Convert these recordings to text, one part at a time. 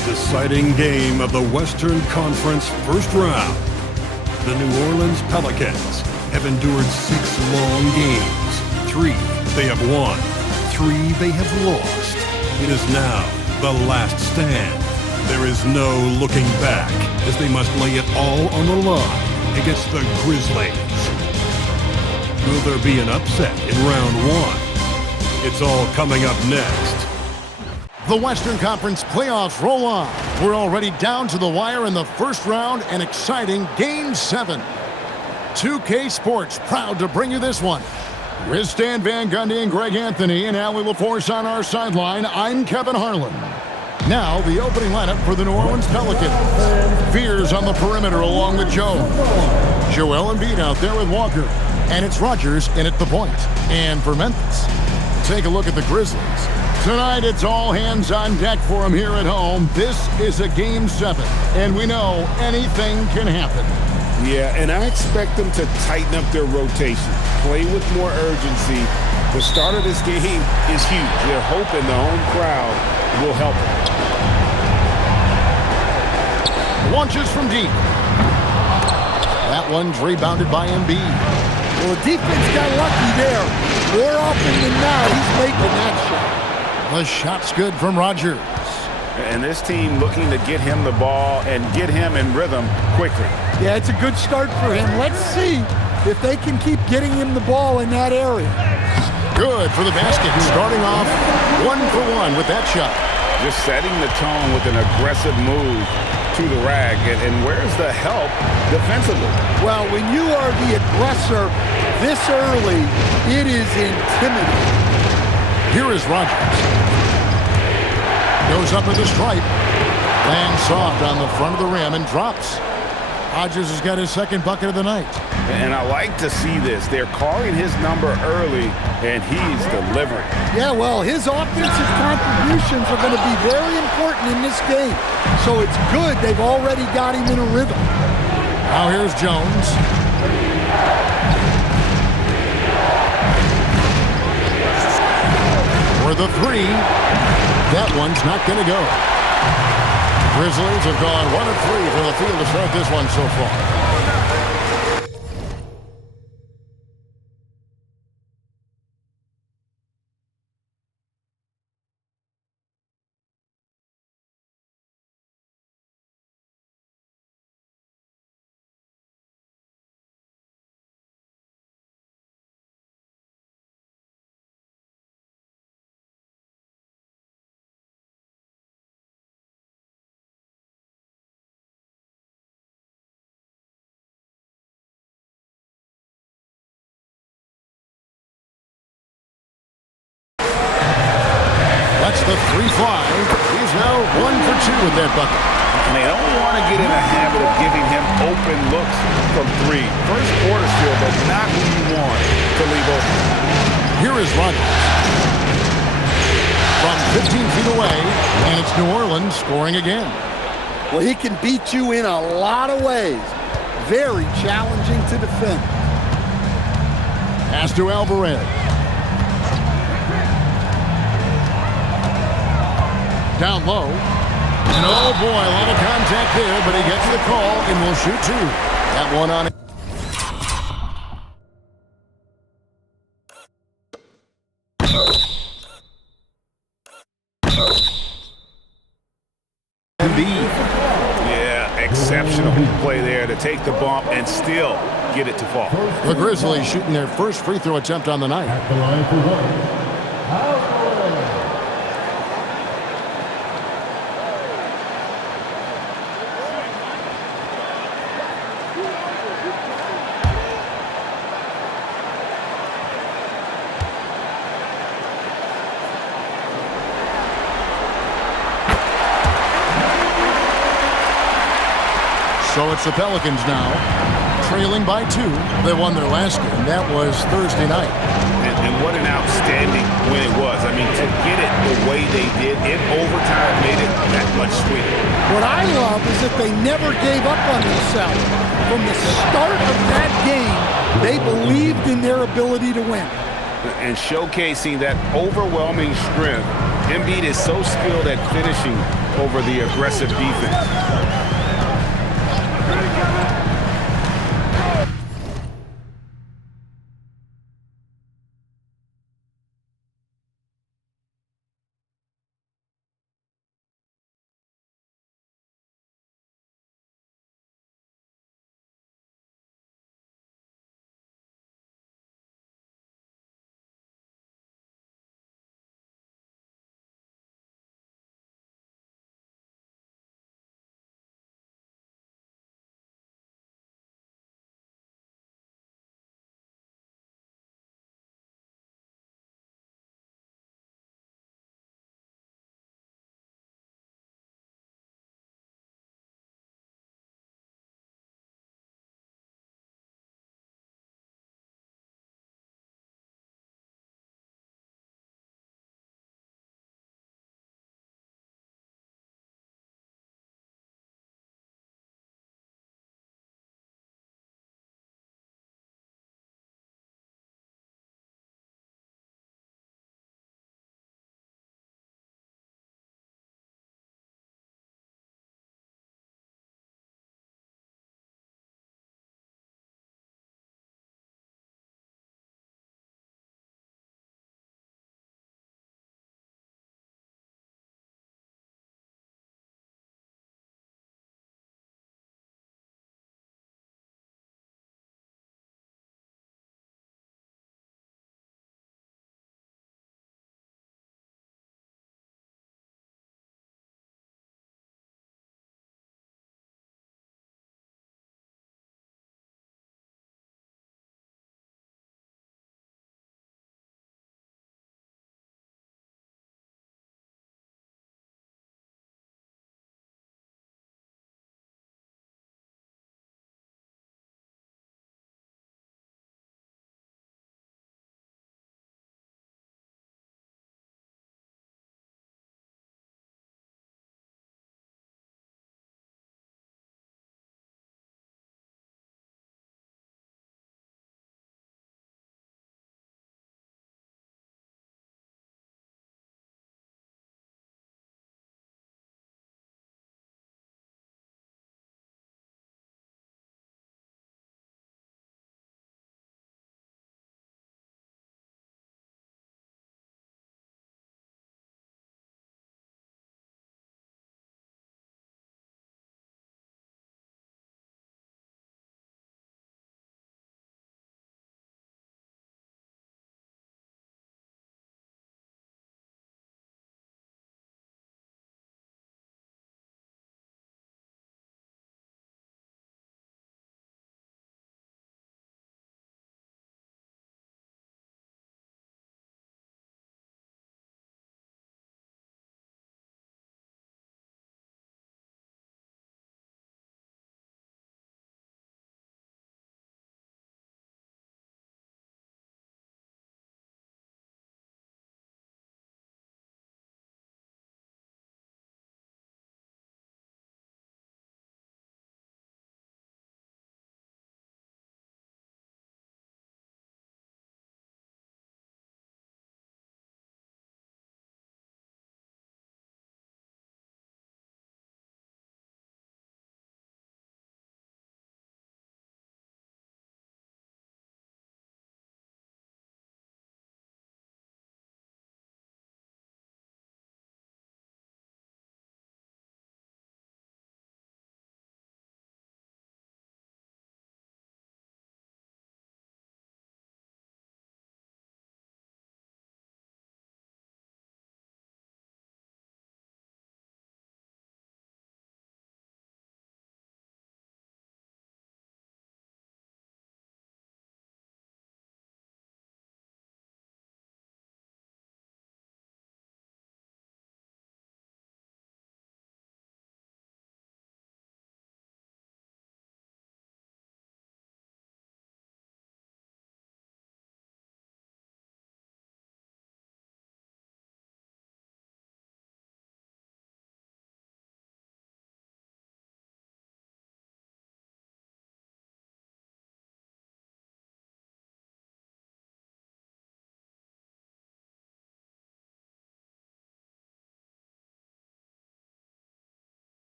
The deciding game of the Western Conference first round. The New Orleans Pelicans have endured 6 long games. 3 they have won, 3 they have lost. It is now the last stand. There is no looking back as they must lay it all on the line against the Grizzlies. Will there be an upset in round 1? It's all coming up next. The Western Conference playoffs roll on. We're already down to the wire in the first round, an exciting Game 7. 2K Sports proud to bring you this one. With Stan Van Gundy and Greg Anthony and Allie LaForce on our sideline, I'm Kevin Harlan. Now, the opening lineup for the New Orleans Pelicans. Fears on the perimeter along with Jones. Joel Embiid out there with Walker. And it's Rodgers in at the point. And for Memphis, take a look at the Grizzlies. Tonight, it's all hands on deck for them here at home. This is a Game 7, and we know anything can happen. Yeah, and I expect them to tighten up their rotation, play with more urgency. The start of this game is huge. They're hoping the home crowd will help them. Launches from deep. That one's rebounded by Embiid. Well, the defense got lucky there. More often than not, he's making that shot. The shot's good from Rodgers. And this team looking to get him the ball and get him in rhythm quickly. Yeah, it's a good start for him. Let's see if they can keep getting him the ball in that area. Good for the basket. Starting off 1 for 1 with that shot. Just setting the tone with an aggressive move to the rack. And where's the help defensively? Well, when you are the aggressor this early, it is intimidating. Here is Rodgers. Goes up with the stripe. Lands soft on the front of the rim and drops. Rodgers has got his second bucket of the night. And I like to see this. They're calling his number early, and he's delivering. Yeah, well, his offensive contributions are going to be very important in this game. So it's good they've already got him in a rhythm. Now here's Jones. For the 3. That one's not going to go. Grizzlies have gone 1 of 3 from the field to start this one so far. That's the 3 fly. He's now 1 for 2 with that bucket. And they don't want to get in a habit of giving him open looks from 3. First quarter still, but not who you want to leave open. Here is Rodgers. From 15 feet away, and it's New Orleans scoring again. Well, he can beat you in a lot of ways. Very challenging to defend. Pass to Alvarez. Down low. And oh boy, a lot of contact there, but he gets the call and will shoot 2. That one on it. Yeah, exceptional play there to take the bump and still get it to fall. The Grizzlies shooting their first free throw attempt on the night. At the line for 1. So it's the Pelicans now, trailing by 2. They won their last game. That was Thursday night. And what an outstanding win it was. I mean, to get it the way they did in overtime made it that much sweeter. What I love is that they never gave up on themselves. From the start of that game, they believed in their ability to win. And showcasing that overwhelming strength Embiid is so skilled at finishing over the aggressive defense.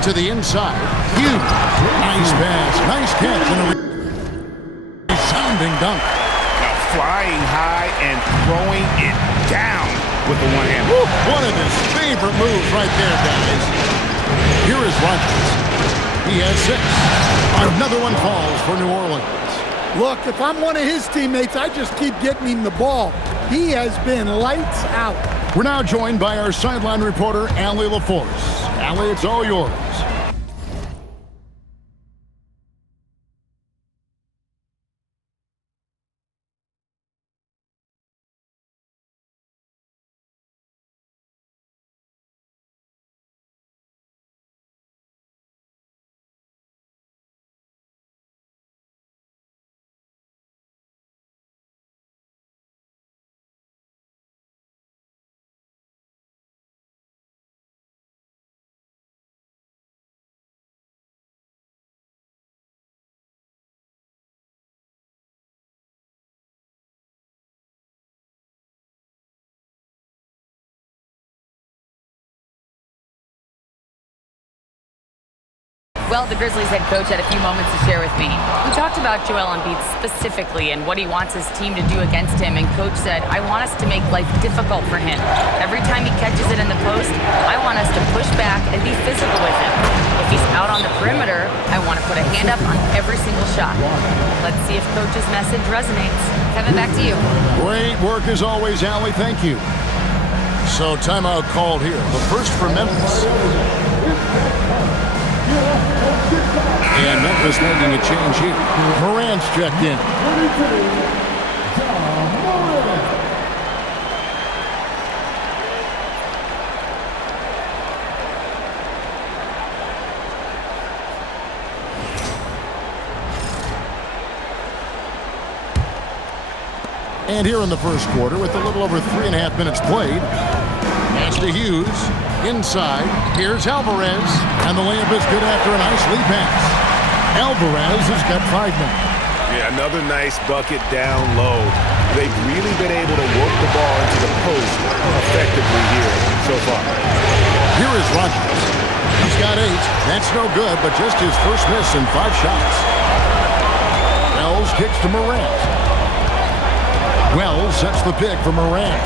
To the inside. Huge. Nice pass. Nice catch. And a resounding dunk. Now flying high and throwing it down with the one hand. One of his favorite moves right there, guys. Here is Rodgers. He has 6. Another one falls for New Orleans. Look, if I'm one of his teammates, I just keep getting him the ball. He has been lights out. We're now joined by our sideline reporter, Allie LaForce. Allie, it's all yours. Well, the Grizzlies head coach had a few moments to share with me. We talked about Joel Embiid specifically and what he wants his team to do against him, and coach said, I want us to make life difficult for him. Every time he catches it in the post, I want us to push back and be physical with him. If he's out on the perimeter, I want to put a hand up on every single shot. Let's see if coach's message resonates. Kevin, back to you. Great work as always, Allie. Thank you. So timeout called here. The first for Memphis. And Memphis making a change here. Morant's checked in. And here in the first quarter, with a little over 3.5 minutes played, pass to Hughes. Inside, here's Alvarez, and the layup is good after a nice lead pass. Alvarez has got 5 men. Yeah, another nice bucket down low. They've really been able to work the ball into the post effectively here so far. Here is Rodgers. He's got 8. That's no good, but just his first miss in 5 shots. Wells kicks to Morant. Wells sets the pick for Morant.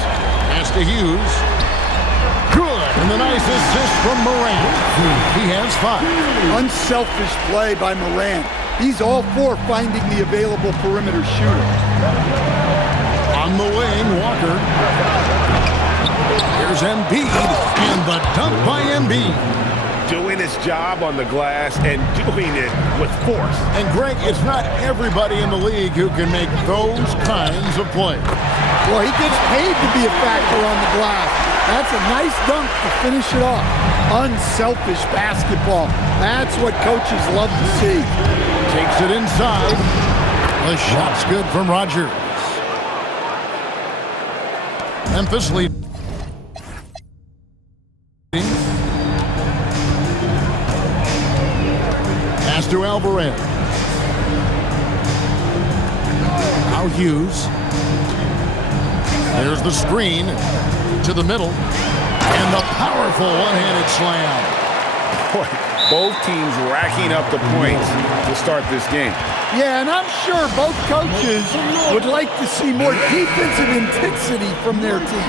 Pass to Hughes. Good, and the nice assist from Morant. He has 5. Unselfish play by Morant. He's all for finding the available perimeter shooter. On the wing, Walker. Here's Embiid, and the dunk by Embiid. Doing his job on the glass and doing it with force. And Greg, it's not everybody in the league who can make those kinds of plays. Well, he gets paid to be a factor on the glass. That's a nice dunk to finish it off. Unselfish basketball. That's what coaches love to see. Takes it inside. The shot's good from Rodgers. Memphis lead. Pass to Alvarez. Now Hughes. There's the screen to the middle. And the powerful one-handed slam. Boy, both teams racking up the points to start this game. Yeah, and I'm sure both coaches would like to see more defensive intensity from their team.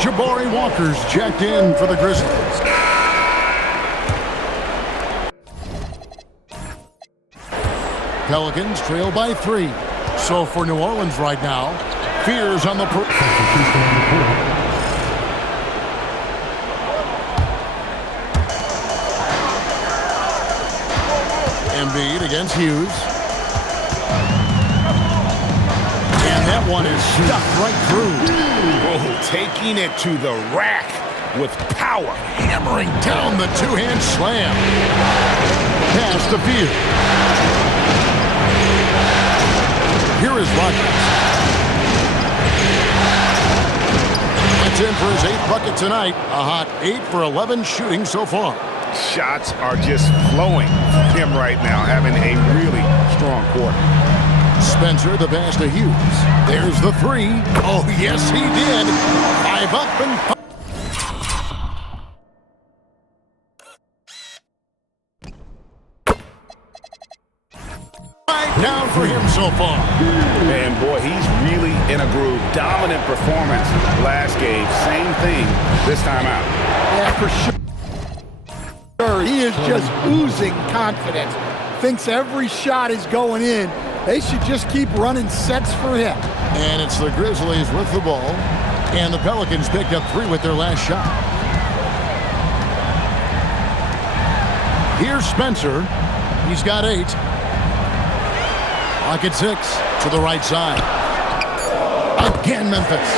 Jabari Walker's checked in for the Grizzlies. Pelicans trail by 3. So for New Orleans right now, fears on the Embiid against Hughes. And that one is stuck right through. Oh, taking it to the rack with power. Hammering down the two-hand slam. Pass to Field. Here is Rodgers. That's in for his 8th bucket tonight. A hot 8 for 11 shooting so far. Shots are just flowing from him right now, having a really strong quarter. Spencer, the pass to Hughes. There's the 3. Oh, yes, he did. 5 up and 5. for him so far. And boy, he's really in a groove. Dominant performance last game. Same thing this time out. Yeah, for sure. He is just oozing confidence. Thinks every shot is going in. They should just keep running sets for him. And it's the Grizzlies with the ball. And the Pelicans picked up 3 with their last shot. Here's Spencer. He's got 8. Pocket 6 to the right side. Again, Memphis.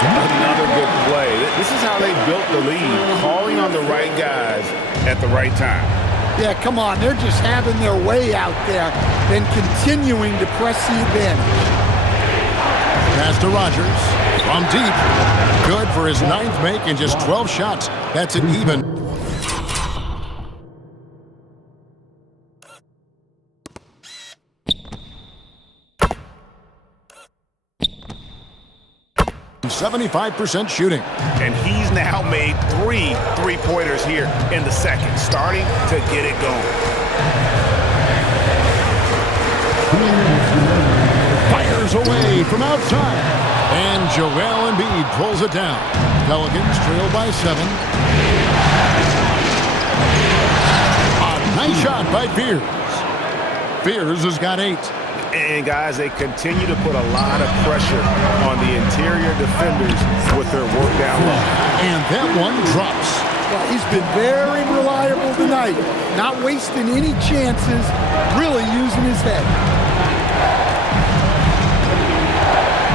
Another good play. This is how they built the lead, calling on the right guys at the right time. Yeah, come on. They're just having their way out there, then continuing to press the advantage. Pass to Rogers from deep. Good for his 9th make in just 12 shots. That's an even. .75% shooting. And he's now made 3 3-pointers here in the second, starting to get it going. Fires away from outside. And Joel Embiid pulls it down. Pelicans trail by 7. A nice shot by Fears. Fears has got 8. And guys, they continue to put a lot of pressure on the interior defenders with their work down low. And that one drops. Well, he's been very reliable tonight. Not wasting any chances, really using his head.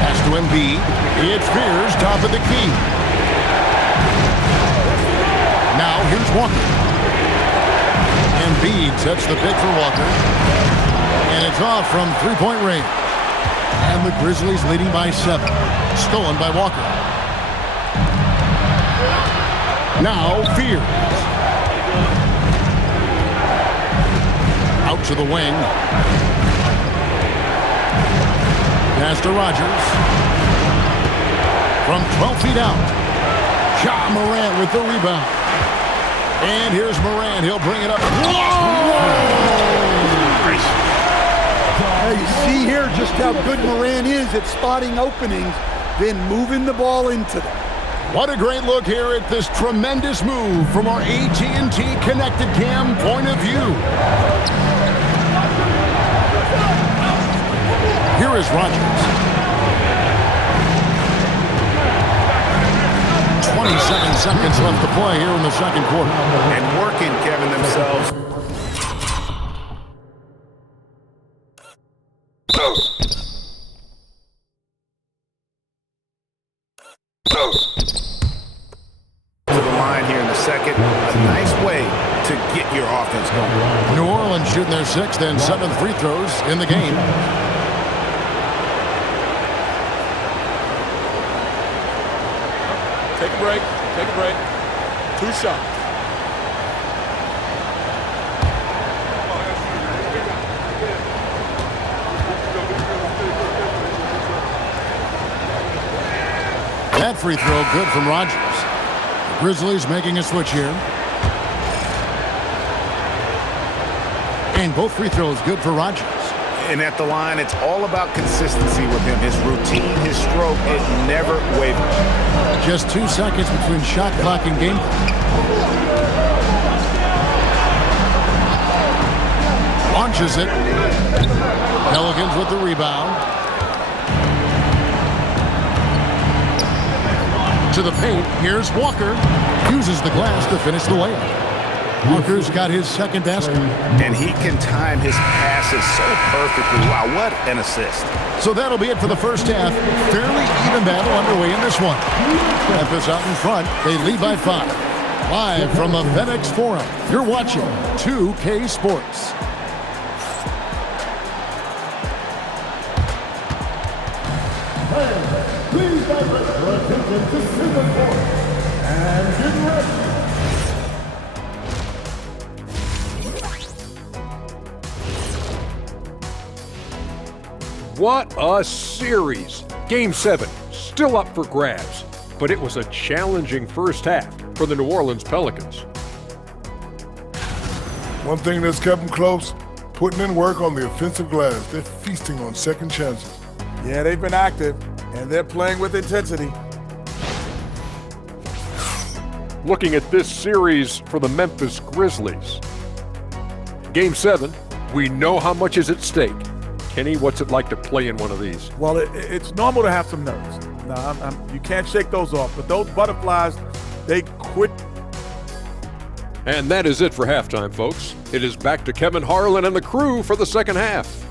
Pass to Embiid. It's Fears, top of the key. Now here's Walker. Embiid sets the pick for Walker. And it's off from 3-point range. And the Grizzlies leading by 7. Stolen by Walker. Now Fears. Out to the wing. Pass to Rogers. From 12 feet out. Ja Morant with the rebound. And here's Morant. He'll bring it up. Whoa! You see here just how good Morant is at spotting openings, then moving the ball into them. What a great look here at this tremendous move from our AT&T Connected Cam point of view. Here is Rogers. 27 seconds left to play here in the second quarter. And working, Kevin, themselves. To the line here in the second. A nice way to get your offense going. New Orleans shooting their 6th and 7th free throws in the game. Take a break. Take a break. 2 shots. That free throw good from Rogers. Grizzlies making a switch here. And both free throws good for Rogers. And at the line, it's all about consistency with him. His routine, his stroke, it never wavers. Just 2 seconds between shot clock and game clock. Launches it. Pelicans with the rebound. To the paint. Here's Walker. Uses the glass to finish the layup. Walker's got his 2nd basket. And he can time his passes so perfectly. Wow, what an assist. So that'll be it for the first half. Fairly even battle underway in this one. Memphis out in front. They lead by 5. Live from the FedEx Forum, you're watching 2K Sports. Please direct your attention to Season 4 and get ready. What a series! Game 7, still up for grabs, but it was a challenging first half for the New Orleans Pelicans. One thing that's kept them close, putting in work on the offensive glass. They're feasting on second chances. Yeah, they've been active, and they're playing with intensity. Looking at this series for the Memphis Grizzlies. Game 7, we know how much is at stake. Kenny, what's it like to play in one of these? Well, it's normal to have some nerves. You can't shake those off, but those butterflies, they quit. And that is it for halftime, folks. It is back to Kevin Harlan and the crew for the second half.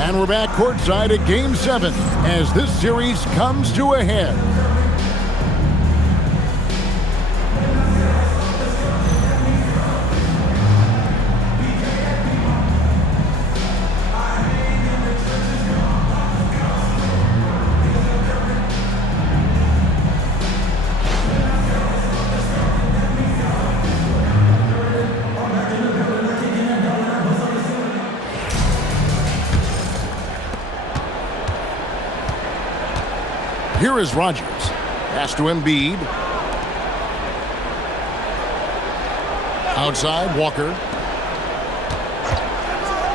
And we're back courtside at Game 7 as this series comes to a head. Here is Rodgers. Pass to Embiid. Outside, Walker.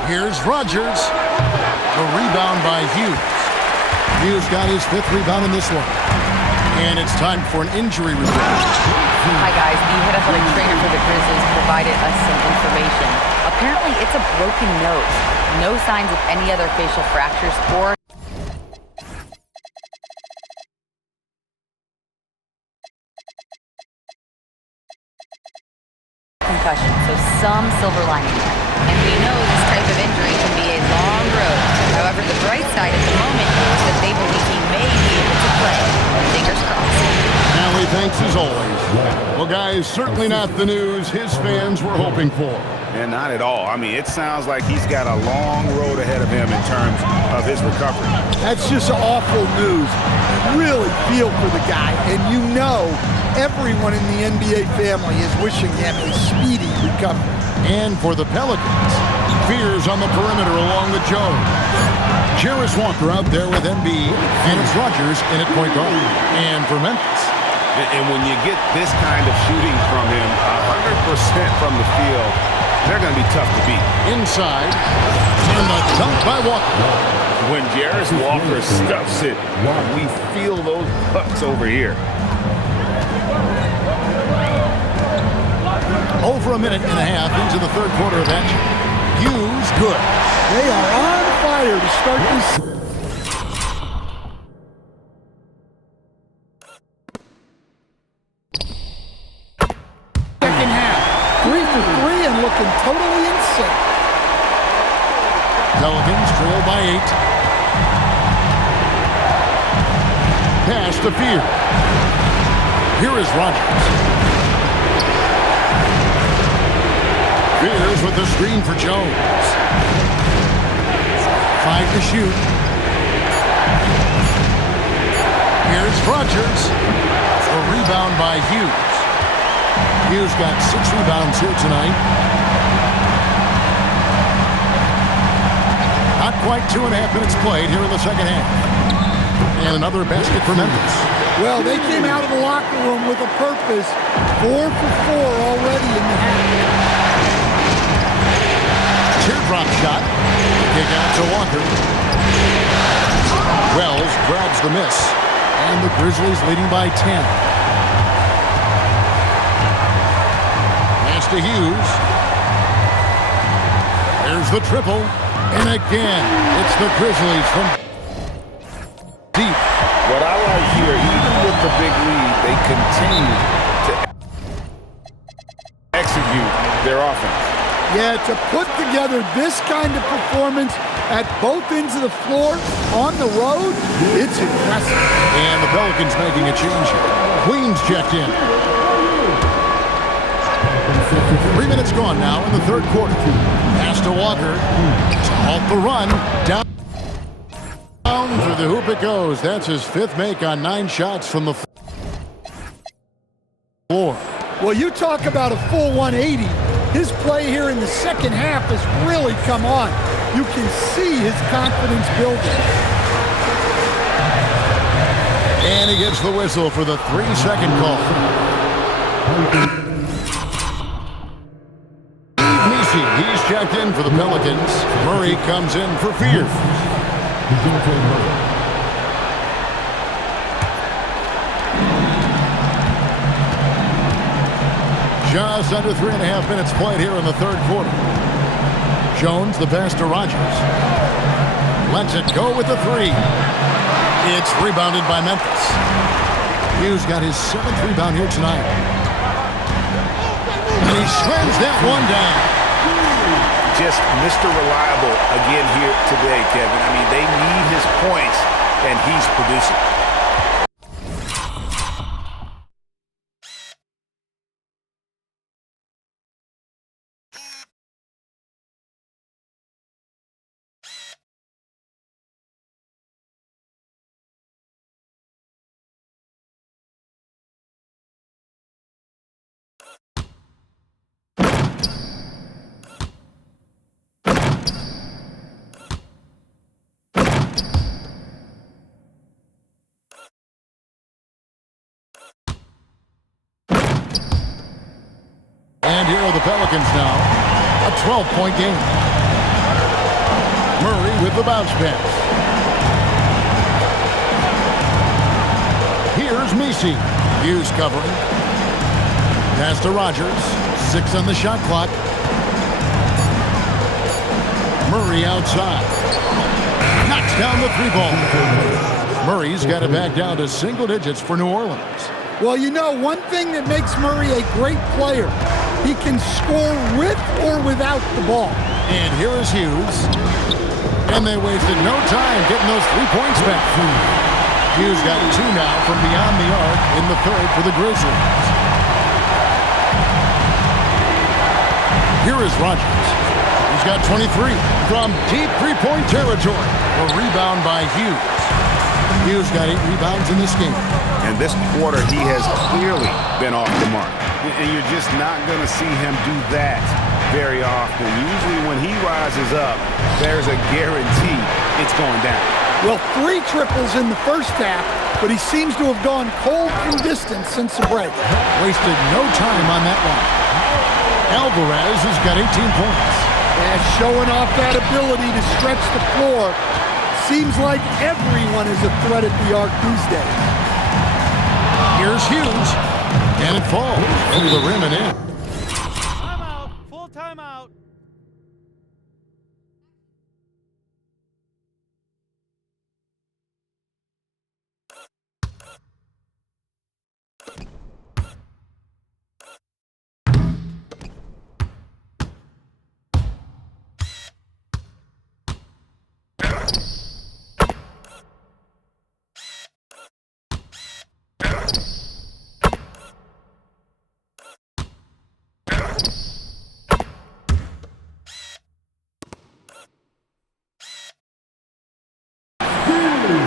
Here's Rodgers. The rebound by Hughes. Hughes got his 5th rebound in this one. And it's time for an injury report. Hi, guys. The head athletic trainer for the Grizzlies provided us some information. Apparently, it's a broken nose. No signs of any other facial fractures or concussion, so some silver lining there. And we know this type of injury can be a long road. However, the bright side at the moment is that they believe he may be able to play. Fingers crossed. Nally, thanks as always. Well, guys, certainly not the news his fans were hoping for. And not at all. I mean, it sounds like he's got a long road ahead of him in terms of his recovery. That's just awful news. You really feel for the guy, and you know everyone in the NBA family is wishing him a speedy recovery. And for the Pelicans, Fears on the perimeter along the Joe. Jarris Walker out there with Embiid, and it's Rodgers in at point guard. And for Memphis. And when you get this kind of shooting from him, 100% from the field, they're going to be tough to beat. Inside, and the dunk by Walker. When Jarris Walker stuffs it, we feel those bucks over here. Over a minute and a half into the third quarter of action. Hughes, good. They are on fire to start this. Second half. 3 for 3 and looking totally insane. Pelicans trail by 8. Pass to Fear. Here is Rodgers. Fears with the screen for Jones. 5 to shoot. Here's Rodgers. A rebound by Hughes. Hughes got 6 rebounds here tonight. Not quite 2.5 minutes played here in the second half. And another basket for Memphis. Well, they came out of the locker room with a purpose. 4 for 4 already in the half. Teardrop shot. Kick out to Walker. Wells grabs the miss. And the Grizzlies leading by 10. Pass to Hughes. There's the triple. And again, it's the Grizzlies from deep. What I like here, even with the big lead, they continue to execute their offense. Yeah, to put together this kind of performance at both ends of the floor on the road, it's impressive. And the Pelicans making a change here. Queens checked in. 3 minutes gone now in the third quarter. Pass to Walker. To halt the run. Down through the hoop it goes. That's his 5th make on 9 shots from the floor. Well, you talk about a full 180. His play here in the second half has really come on. You can see his confidence building. And he gets the whistle for the 3-second call. He's checked in for the Pelicans. Murray comes in for Fear. Just under 3.5 minutes played here in the third quarter. Jones, the pass to Rogers. Lets it go with the three. It's rebounded by Memphis. Hughes got his 7th rebound here tonight. And he slams that one down. Just Mr. Reliable again here today, Kevin. I mean, they need his points, and he's producing. And here are the Pelicans now. A 12-point game. Murray with the bounce pass. Here's Messi. Hughes covering. Pass to Rogers. 6 on the shot clock. Murray outside. Knocks down the 3-ball. Murray's got it back down to single digits for New Orleans. Well, you know, one thing that makes Murray a great player, he can score with or without the ball. And here is Hughes. And they wasted no time getting those 3 points back. Hughes got 2 now from beyond the arc in the third for the Grizzlies. Here is Rogers. He's got 23 from deep 3-point territory. A rebound by Hughes. Hughes got 8 rebounds in this game. And this quarter, he has clearly been off the mark. And you're just not going to see him do that very often. Usually when he rises up, there's a guarantee it's going down. Well, 3 triples in the first half, but he seems to have gone cold from distance since the break. Wasted no time on that one. Alvarez has got 18 points. Yeah, showing off that ability to stretch the floor. Seems like everyone is a threat at the arc these days. Here's Hughes. And it falls through the rim and in. Timeout. Full timeout.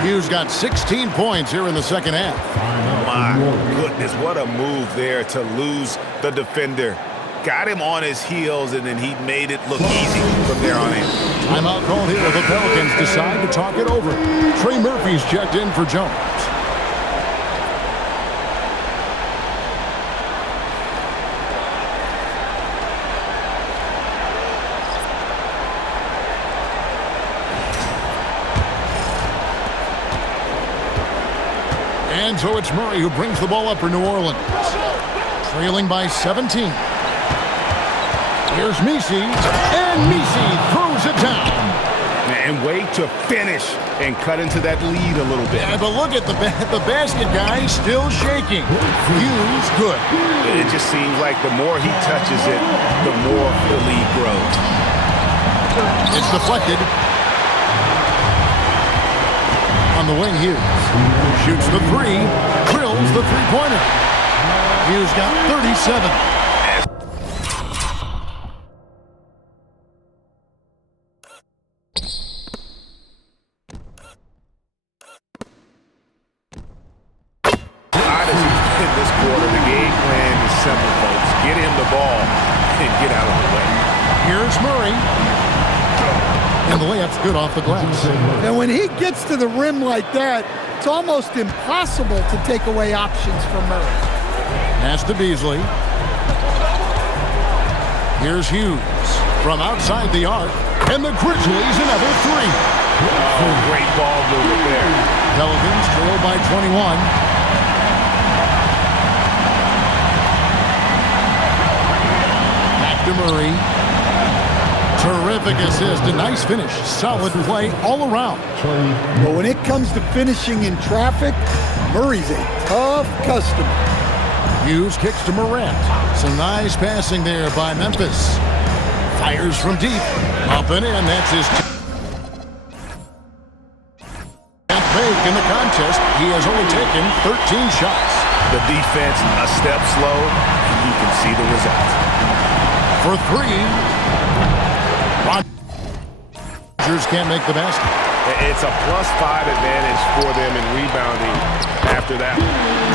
Hughes got 16 points here in the second half. My goodness, what a move there to lose the defender. Got him on his heels, and then he made it look easy from there on in. Timeout call here. The Pelicans decide to talk it over. Trey Murphy's checked in for Jones. And so it's Murray who brings the ball up for New Orleans. Trailing by 17. Here's Messi. And Messi throws it down. And way to finish and cut into that lead a little bit. Yeah, but look at the basket guy still shaking. Hughes good. It just seems like the more he touches it, the more the lead grows. It's deflected. On the wing, Hughes shoots the 3, drills the 3-pointer. Hughes got 37. In this quarter, the game plan is simple, folks. Get him the ball, and get out of the way. Here's Murray. And the layup's good off the glass. And when he gets to the rim like that, it's almost impossible to take away options from Murray. Pass to Beasley. Here's Hughes from outside the arc. And the Grizzlies another three. Oh, great ball movement there. Pelicans trail by 21. Back to Murray. Terrific assist, a nice finish. Solid play all around. But when it comes to finishing in traffic, Murray's a tough customer. Hughes kicks to Morant. Some nice passing there by Memphis. Fires from deep. Up and in. That's his break in the contest. He has only taken 13 shots. The defense a step slow, and you can see the result. For three. Rodgers can't make the basket. It's a +5 advantage for them in rebounding after that.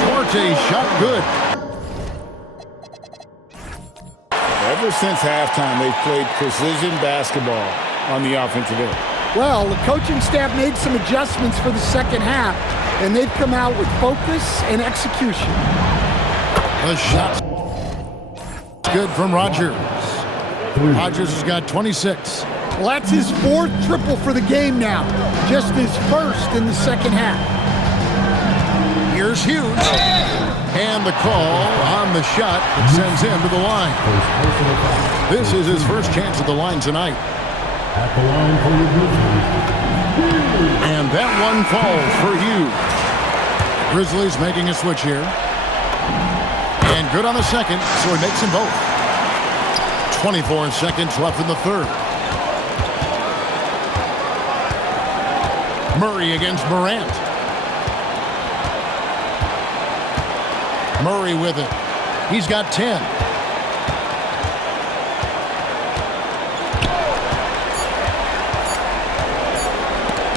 Duarte shot good. Ever since halftime, they've played precision basketball on the offensive end. Well, the coaching staff made some adjustments for the second half, and they've come out with focus and execution. A shot good from Rodgers. Rodgers has got 26. Well, that's his fourth triple for the game now, just his first in the second half. Here's Hughes. And the call on the shot that sends him to the line. This is his first chance at the line tonight. At the line for the Grizzlies. And that one falls for Hughes. Grizzlies making a switch here. And good on the second, so he makes them both. 24 seconds left in the third. Murray against Morant. Murray with it. He's got 10.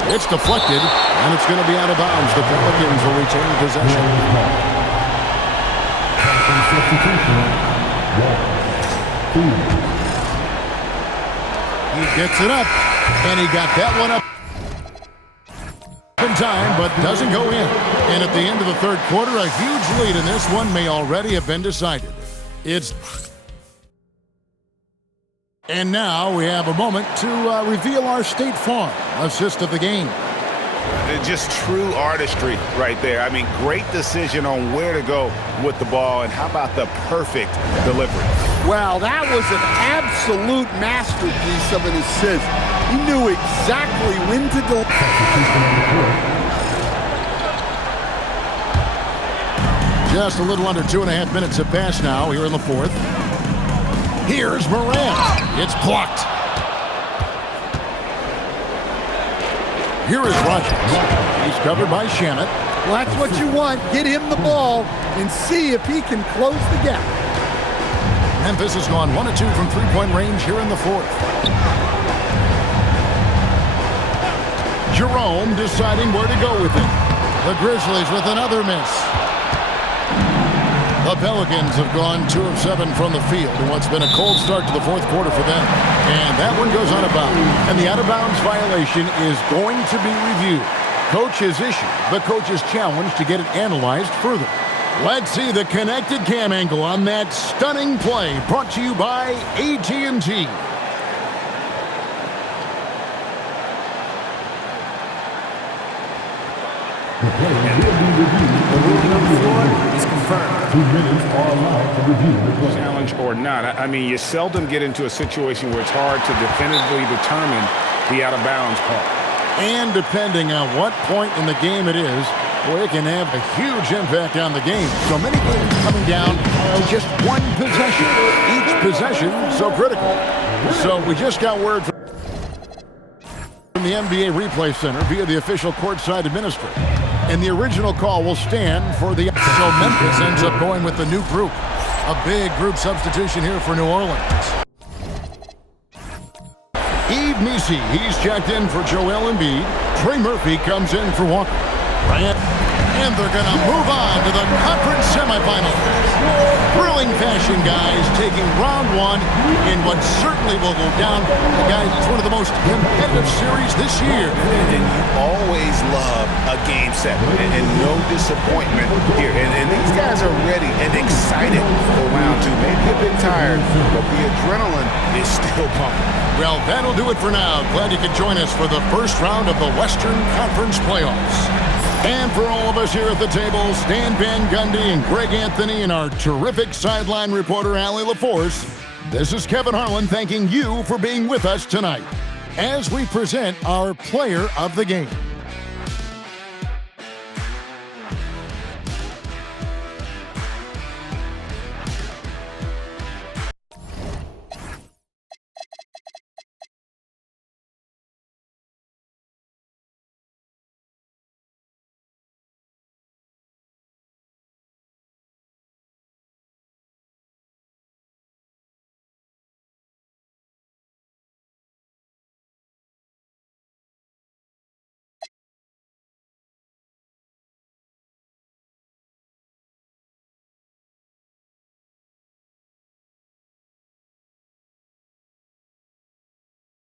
It's deflected, and it's going to be out of bounds. The Pelicans will retain possession. He gets it up, and he got that one up in time, but doesn't go in. And at the end of the third quarter, a huge lead in this one may already have been decided. And now we have a moment to reveal our State Farm assist of the game. Just true artistry right there. I mean, great decision on where to go with the ball, and how about the perfect delivery? Wow, that was an absolute masterpiece of an assist. He knew exactly when to deliver. Just a little under 2.5 minutes have passed now here in the fourth. Here's Morant. It's blocked. Here is Rodgers. He's covered by Shamet. Well, that's what you want. Get him the ball and see if he can close the gap. Memphis has gone 1 of 2 from three-point range here in the fourth. Jerome deciding where to go with it. The Grizzlies with another miss. The Pelicans have gone 2 of 7 from the field in what's been a cold start to the fourth quarter for them. And that one goes out of bounds. And the out-of-bounds violation is going to be reviewed. Coach has issued the coach's challenge to get it analyzed further. Let's see the connected cam angle on that stunning play, brought to you by AT&T. The play will be reviewed. The ruling on the floor is confirmed. 2 minutes are allowed to review the play. Challenge or not, I mean, you seldom get into a situation where it's hard to definitively determine the out-of-bounds call. And depending on what point in the game it is, boy, it can have a huge impact on the game. So many games coming down to just one possession. Each possession so critical. So we just got word from the NBA Replay Center via the official courtside administrator. And the original call will stand for the... So Memphis ends up going with the new group. A big group substitution here for New Orleans. Yves Missi, he's checked in for Joel Embiid. Trey Murphy comes in for Walker. Bryant And they're going to move on to the conference semifinals. Thrilling fashion, guys, taking round one in what certainly will go down. Guys, it's one of the most competitive series this year. And you always love a game set, and no disappointment here. And these guys are ready and excited for round two. Maybe a bit tired, but the adrenaline is still pumping. Well, that'll do it for now. Glad you could join us for the first round of the Western Conference playoffs. And for all of us here at the table, Stan Van Gundy and Greg Anthony and our terrific sideline reporter, Allie LaForce, this is Kevin Harlan thanking you for being with us tonight as we present our player of the game.